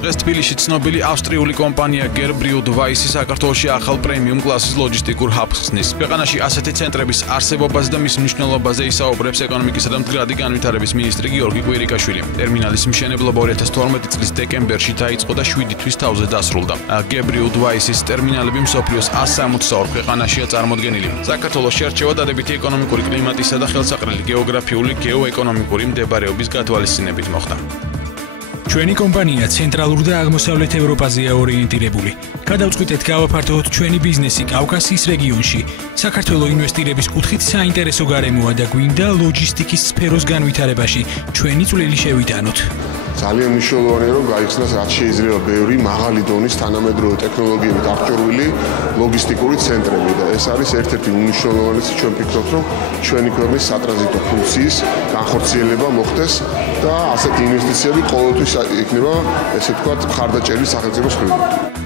დღეს თბილისში ცნობილი ავსტრიული კომპანია Gerbrühl Weiss საქართველოში ახალ პრემიუმ კლასის ლოჯისტიკურ ჰაბს ხსნის. ქვეყანაში ასეთი ცენტრების არსებობაზე და მის მნიშვნელობაზე ისაუბრებს ეკონომიკისა და მდგრადი განვითარების მინისტრი გიორგი კვირიკაშვილი. ტერმინალის მშენებლობა 2012 წლის დეკემბერში დაიწყო და 7 თვის თავზე დასრულდა. Gerbrühl Weiss-ის ტერმინალები მსოფლიოს 162 ქვეყანაშია წარმოდგენილი. საქართველოს შერჩევა დადებითი ეკონომიკური კლიმატისა და ხელსაყრელი გეოგრაფიული გეოეკონომიკური მდებარეობის გათვალისწინებით მოხდა. ჩვენი კომპანია ცენტრალურ და აღმოსავლეთ ევროპაზეა ორიენტირებული. გადავწყვიტეთ გავაფართოვოთ ჩვენი ბიზნესი კავკასიის რეგიონში. საქართველოს ინვესტირების კუთხით საინტერესო გარემოა და გვინდა ლოჯისტიკის სფეროს განვითარებაში ჩვენი წვლილი შევიტანოთ. ძალიან მნიშვნელოვანია რომ გაიხსნას რაც შეიძლება ბევრი მაღალი დონის თანამედროვე ტექნოლოგიებით აღჭურვილი ლოგისტიკური ცენტრები და ეს არის ერთ-ერთი უმნიშვნელოვანესი ჩვენ ვფიქრობთ რომ ჩვენი ქვეყნის სატრანზიტო ფუნქციის განხორციელება მოხდეს და ასეთი ინვესტიციები ყოველთვის იქნება ესე ვთქვათ მხარდაჭერილი სახელმწიფოს მხრიდან.